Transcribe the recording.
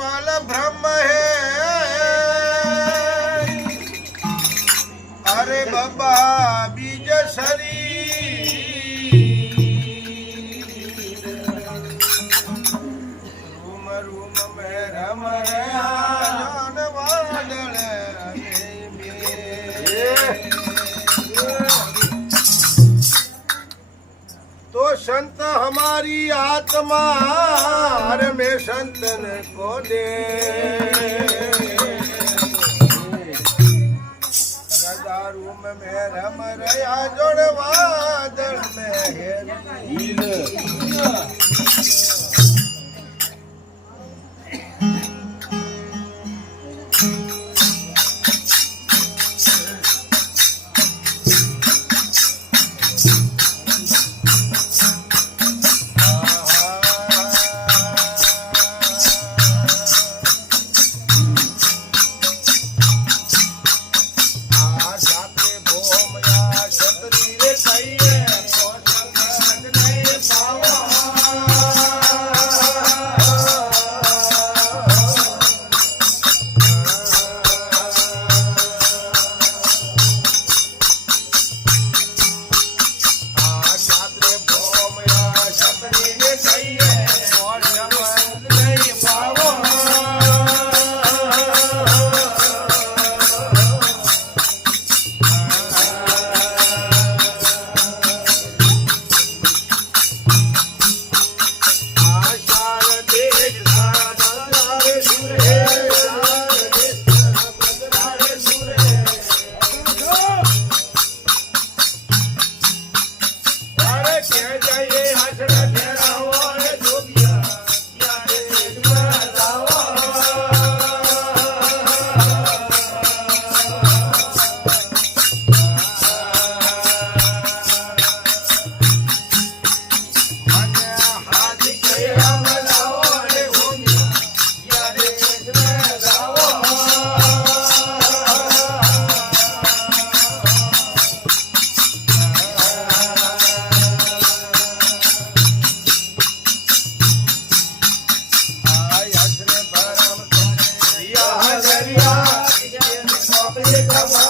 वाला ब्रह्म है। अरे बाबा बीज रूम रूम में रम संत हमारी आत्मा हर में संतन को दे रजा रूम में रम रया जोड़ वादळ में हेर Come on.